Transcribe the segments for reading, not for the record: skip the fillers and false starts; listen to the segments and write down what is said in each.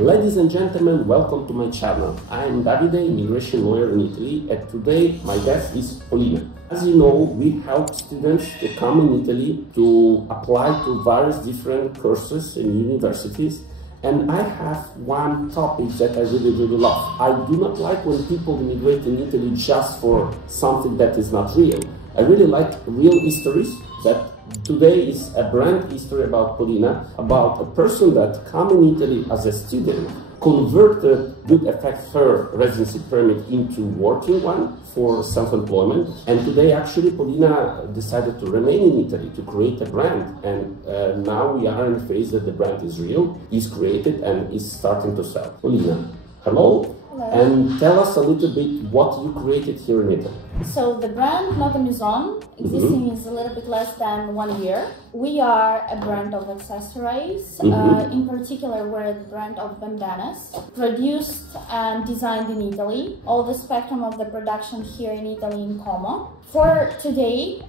Ladies and gentlemen, welcome to my channel. I am Davide, immigration lawyer in Italy, and today my guest is Polina. As you know, we help students to come in Italy to apply to various different courses in universities, and I have one topic that I really love. I do not like when people immigrate in Italy just for something that is not real. I really like real histories. That today is a brand history about Polina, about a person that came in Italy as a student, converted, would affect her residency permit into working one for self-employment, and today actually Polina decided to remain in Italy to create a brand, and now we are in the phase that the brand is real, is created, and is starting to sell. Polina, hello. And tell us a little bit what you created here in Italy. So the brand MAiSON existing is a little bit less than 1 year. We are a brand of accessories. In particular, we're the brand of bandanas, produced and designed in Italy. All the spectrum of the production here in Italy in Como. For today,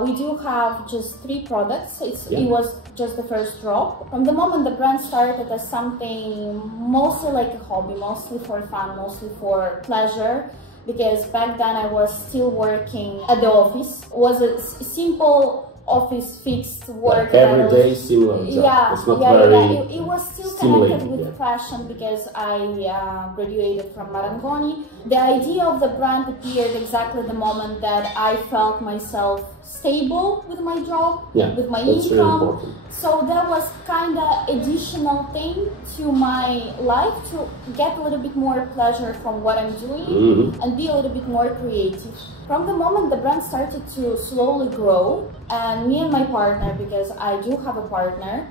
we do have just 3 products. It was just the first drop. From the moment the brand started as something mostly like a hobby, mostly for fun, mostly for pleasure, because back then I was still working at the office. It was a simple office fixed work. Like every day similar job. Yeah, it's not very It was still connected with fashion because I graduated from Marangoni. The idea of the brand appeared exactly the moment that I felt myself stable with my job, with my income. So that was kind of additional thing to my life, to get a little bit more pleasure from what I'm doing and be a little bit more creative. From the moment the brand started to slowly grow, and me and my partner, because I do have a partner,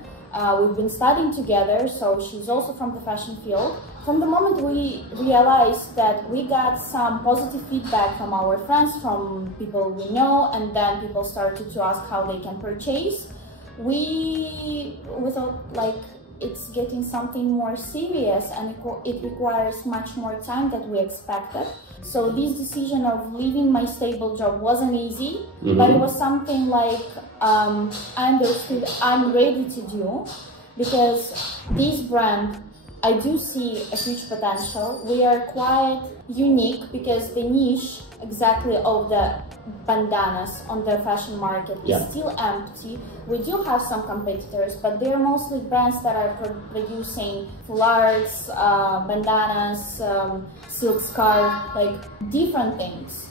we've been studying together, so she's also from the fashion field. From the moment we realized that we got some positive feedback from our friends, from people we know, and then people started to ask how they can purchase, we thought like it's getting something more serious, and it requires much more time than we expected. So this decision of leaving my stable job wasn't easy, but it was something like I understood I'm ready to do, because this brand, I do see a huge potential. We are quite unique because the niche exactly of the bandanas on the fashion market is still empty. We do have some competitors, but they're mostly brands that are producing foulards, bandanas, silk scarf, like different things.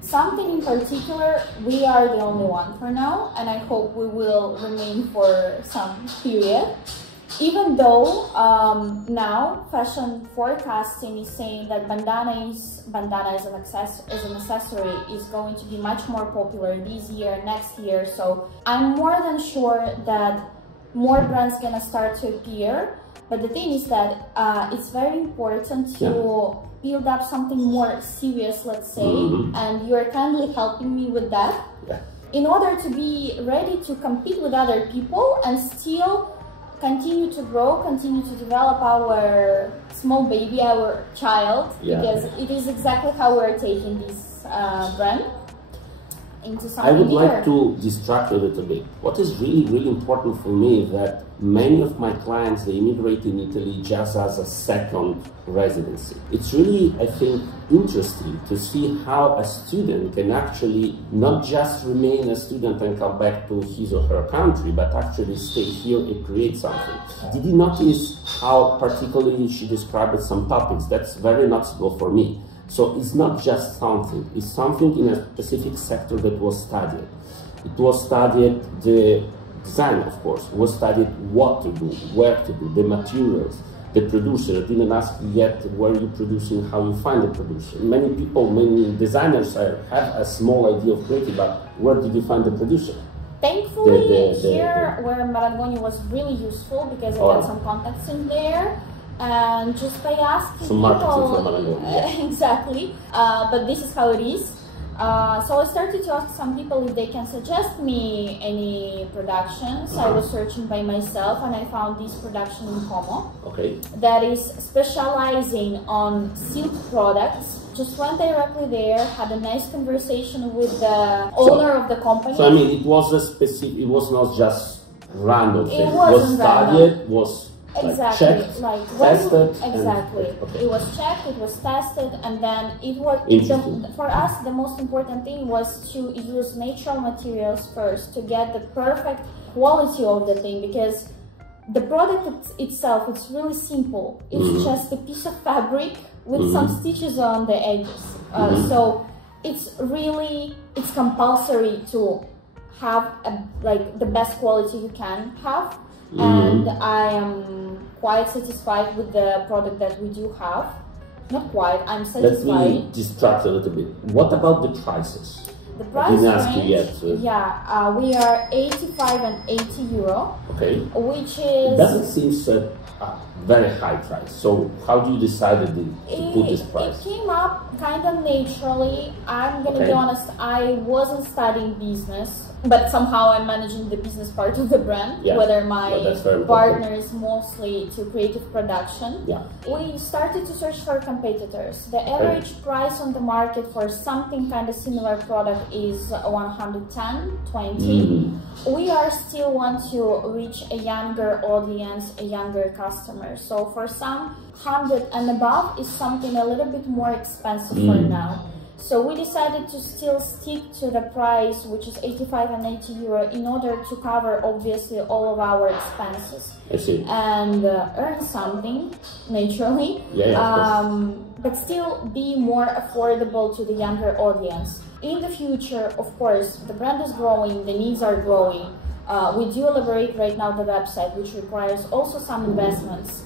Something in particular, we are the only one for now, and I hope we will remain for some period. Even though now fashion forecasting is saying that bandana as an accessory is going to be much more popular this year, next year. So I'm more than sure that more brands gonna start to appear. But the thing is that it's very important to build up something more serious, let's say, and you're kindly helping me with that, in order to be ready to compete with other people and still continue to grow, continue to develop our small baby, our child, because it is exactly how we're taking this brand into something I would bigger. like to distract you a little bit. What is really important for me is that many of my clients, they immigrate in Italy just as a second residency. It's really, I think, interesting to see how a student can actually not just remain a student and come back to his or her country, but actually stay here and create something. Did you notice how particularly she described some topics? That's very noticeable for me. So it's not just something, it's something in a specific sector that was studied. It was studied the design, of course, it was studied what to do, where to do, the materials, the producer. I didn't ask you yet where you're producing, how you find the producer. Many people, many designers have a small idea of creative, but where did you find the producer? Thankfully, here where Marangoni was really useful, because I got some contacts in there. And just by asking some people, exactly, but this is how it is. So I started to ask some people if they can suggest me any productions. I was searching by myself, and I found this production in Como that is specializing on silk products. Just went directly there, had a nice conversation with the owner of the company. So I mean, it was a specific, it was not just random thing. It wasn't studied, was Exactly. Checked, like tested. Exactly. Okay. It was checked, it was tested, and then it was for us the most important thing was to use natural materials first to get the perfect quality of the thing, because the product itself, it's really simple. It's just a piece of fabric with some stitches on the edges. So it's compulsory to have the best quality you can have. And I am quite satisfied with the product that we do have. Not quite, I'm satisfied. Let me distract a little bit. What about the prices? The price I didn't ask range, you yet. We are 85 and 80 euro. Okay. Which is... It doesn't seem a very high price. So how do you decide to put this price? It came up kind of naturally. I'm gonna be honest, I wasn't studying business, but somehow I'm managing the business part of the brand, whether my partner is mostly to creative production. We started to search for competitors. The average price on the market for something kind of similar product is 110, 20. We are still want to reach a younger audience, a younger customer. So for some, 100 and above is something a little bit more expensive for now. So we decided to still stick to the price, which is 85 and 80 euro, in order to cover obviously all of our expenses and earn something naturally, but still be more affordable to the younger audience. In the future, of course, the brand is growing, the needs are growing. We do elaborate right now the website, which requires also some investments.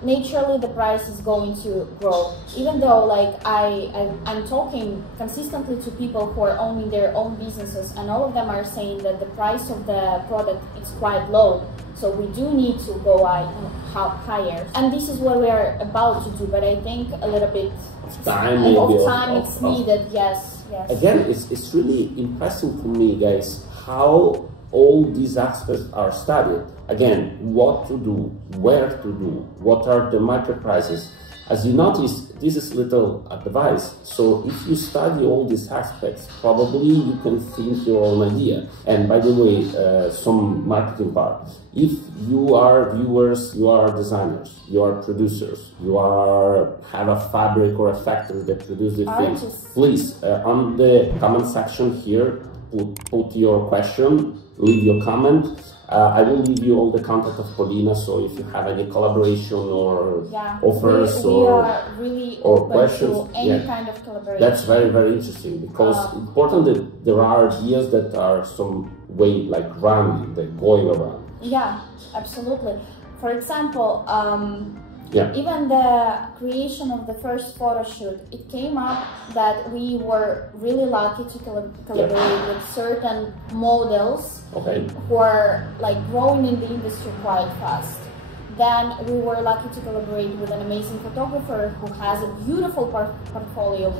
Naturally, the price is going to grow. Even though I'm talking consistently to people who are owning their own businesses, and all of them are saying that the price of the product is quite low. So we do need to go higher. And this is what we are about to do, but I think a little bit of time it's needed, yes. Again, it's really impressive to me, guys, how all these aspects are studied. Again, what to do, where to do, what are the market prices. As you notice, this is little advice. So if you study all these aspects, probably you can think your own idea. And by the way, some marketing part. If you are viewers, you are designers, you are producers, you have a fabric or a factory that produces things, please, on the comment section here, put your question, leave your comment. I will leave you all the contact of Polina, so if you have any collaboration or offers we are really open questions to any kind of collaboration. That's very, very interesting, because important that there are ideas that are some way running, going around. Yeah, absolutely. For example, even the creation of the first photo shoot, it came up that we were really lucky to collaborate with certain models who are growing in the industry quite fast. Then we were lucky to collaborate with an amazing photographer who has a beautiful portfolio,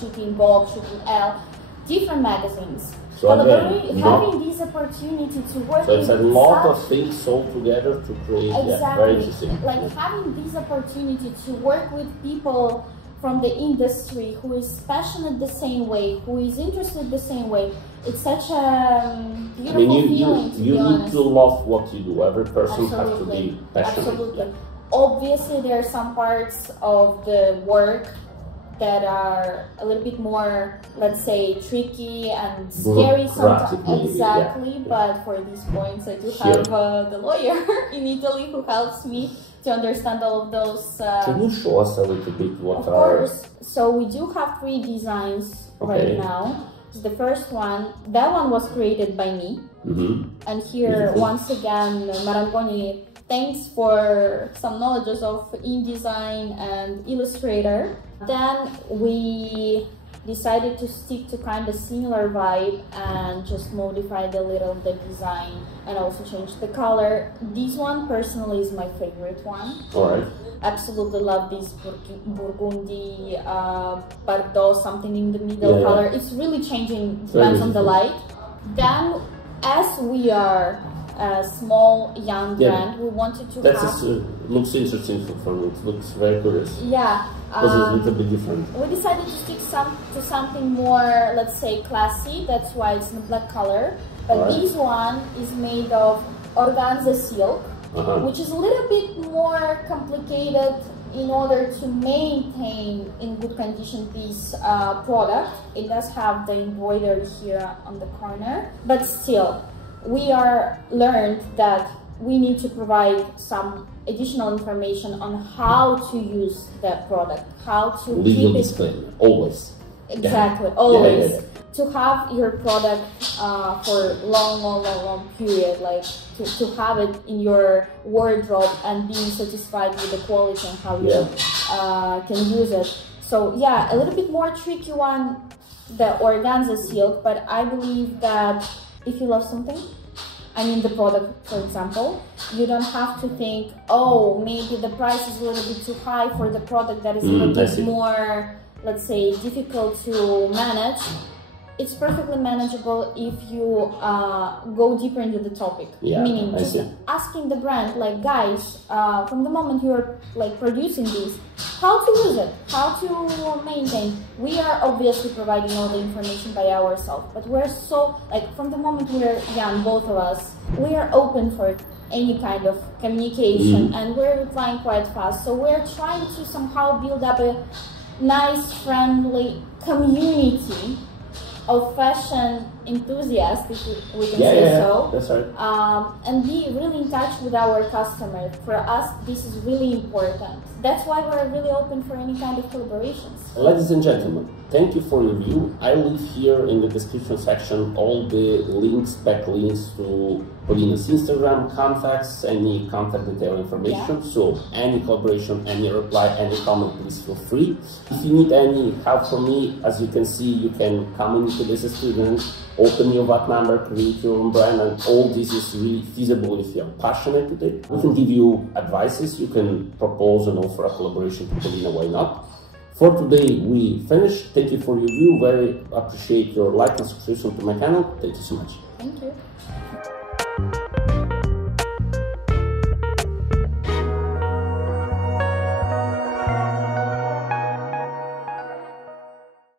shooting Vogue, shooting Elle, different magazines. So having this opportunity to work it's a lot of things all together to create very interesting. Having this opportunity to work with people from the industry who is passionate the same way, who is interested the same way, it's such a beautiful feeling, to be honest. You need to love what you do. Every person has to be passionate. Absolutely. Obviously, there are some parts of the work that are a little bit more, let's say, tricky and scary sometimes. But for these points, I do have the lawyer in Italy who helps me to understand all of those. Can you show us a little bit what Of course. So we do have 3 designs right now. The first one, that one was created by me. And here, once again, Marangoni, thanks for some knowledge of InDesign and Illustrator. Then we decided to stick to kind of similar vibe and just modify the design and also change the color. This one personally is my favorite one. Absolutely love this burgundy, Bordeaux, something in the middle color. It's really changing, depends on the light. Then, as we are a small young brand, we wanted to looks interesting for me. It looks very curious. Because it's a little bit different. We decided to stick to something more, let's say, classy. That's why it's in a black color. But this one is made of organza silk. which is a little bit more complicated in order to maintain in good condition this product. It does have the embroidery here on the corner, but still, we are learned that we need to provide some additional information on how to use that product, how to legal keep it. Disclaimer, always. Exactly, always. To have your product for long period, like to have it in your wardrobe and being satisfied with the quality and how you can use it. So yeah, a little bit more tricky one, the organza silk, but I believe that if you love something, I mean the product, for example, you don't have to think, oh, maybe the price is a little bit too high for the product that is a little bit more, let's say, difficult to manage. It's perfectly manageable if you go deeper into the topic. Meaning just asking the brand, like, guys, from the moment you're like producing this, how to use it, how to maintain. We are obviously providing all the information by ourselves, but we're so, like, from the moment we're young, both of us, we are open for any kind of communication and we're replying quite fast. So we're trying to somehow build up a nice, friendly community of fashion enthusiasts, if we can say so. That's right. And be really in touch with our customers. For us, this is really important. That's why we're really open for any kind of collaborations. Ladies and gentlemen, thank you for your view. I leave here in the description section all the links, backlinks to Polina's Instagram, contacts, any contact detail information. So any collaboration, any reply, any comment, please feel free. If you need any help from me, as you can see, you can come into this student, open your VAT number, create your own brand, and all this is really feasible if you're passionate with it. We can give you advices, you can propose and offer a collaboration to Polina, why not? For today, we finished. Thank you for your view. Very appreciate your like and subscription to my channel. Thank you so much. Thank you.